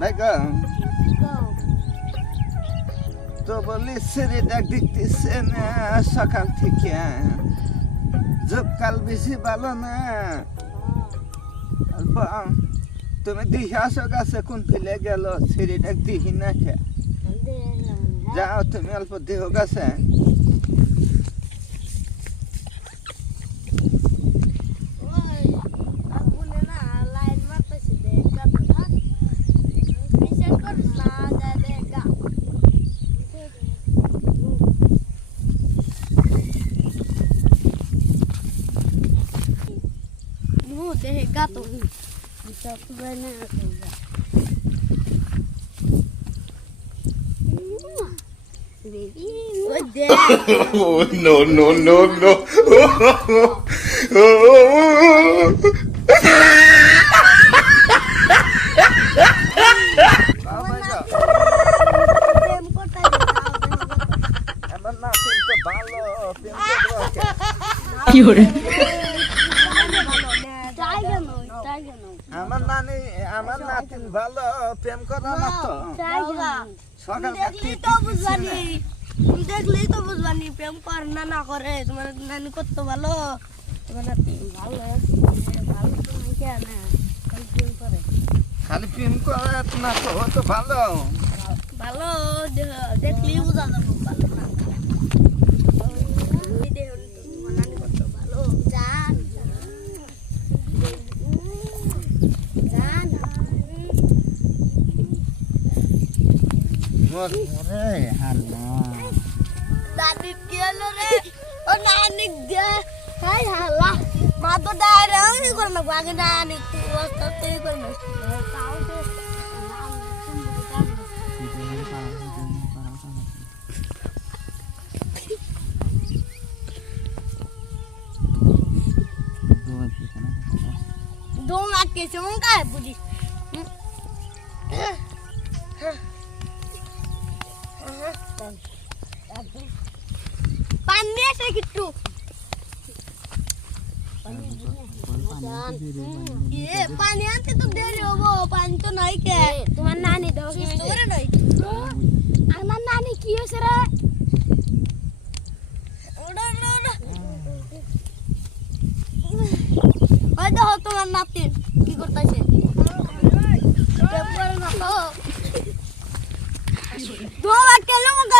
দেখো তো বলি ছেলেটা দেখতেছে না সকাল থেকে। কাল বেশি ভালো না। অল্প তুমি দেখে আসো গাছে কোন ফেলে গেল? ছেলেটা দেখি না। খে যাও তুমি অল্প দেহ গাছে। Gato. Bisa banyak juga. Baby, what the? Oh, no, no, no, no. বাবা যাও। প্রেম করতে আমার না কিন্তু ভালো প্রেম করব কে? তাই কেন তাই কেন আমার নানি আমার নাতিন ভালো প্রেম করা না তো সকাল দেখলেই তো বুঝবানি। তুমি প্রেম করে না না করে। তোমার নানি কত ভালো। তোমার নাতি ভালো ভালো তো নাই কেন খালি প্রেম করে। খালি প্রেম করে না তো তো ভালো। ভালো দেখলেই বোঝা যাব ভালো না এই দেখুন তো, তোমার নানি কত ভালো জান জান মোর মোরে হাল্লা নানি কি হলো রে ও নানি দে হাই হালা মা তো ডাইরে আমি করে না আগে নানি তুই অবস্থা তুই করে না তাও তো পানি আছে কিট্টু পানি আনতে তো দেরি হব পানি তো নাই কে? তোমার নানি দাও করে নাই আমার নানি কি হয়েছে রে ওই দেখো তোমার নাতি কি করতেছে কেলে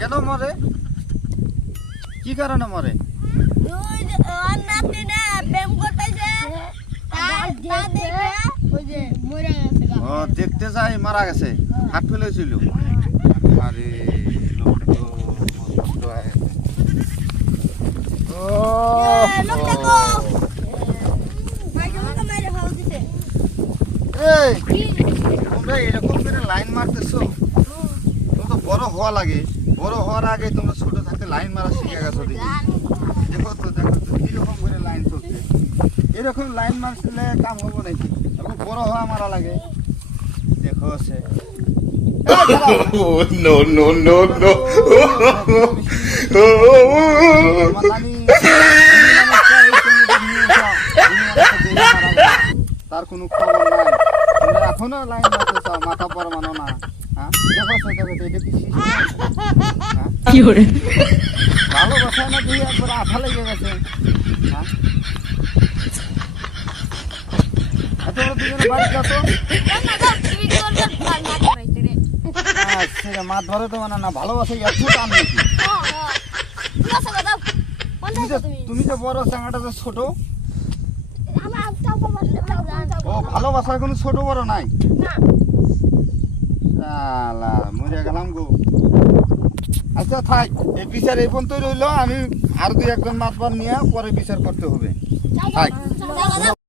কেন মরে? কি কারণে মরে? ও দেখতে যাই মারা গেছে। হাত ফেলেছিল। আরে হয়। তোমরা এরকম করে লাইন মারতেছো? তো বড় হওয়া লাগে। বড় হওয়ার আগে তোমরা ছোট থাকতে লাইন মারা শিখে গেছো দেখি। দেখো তো দেখো তো কীরকম করে লাইন চলছে। এরকম লাইন মারলে কাম হব নাকি? এখন বড় হওয়া মারা লাগে। দেখো সে। No, no, no, no. তার কোনো খবর নাই। এখনও লাইন মারতেছ মাথা পর মানো না হ্যাঁ দেখো সে দেখো তো, এটা কি না দিয়ে একবার আঠা লেগে গেছে মাছ ধরে তো মানে না। ভালোবাসা এত টান তুমি যে বড় চাঙাটা যে ছোট ও ভালোবাসার কোনো ছোট বড় নাই? না। আলা মরে গেলাম গো আচ্ছা থাক এই বিচার এই পর্যন্ত রইল আমি আর দুই একজন মাতবার নিয়ে পরে বিচার করতে হবে থাক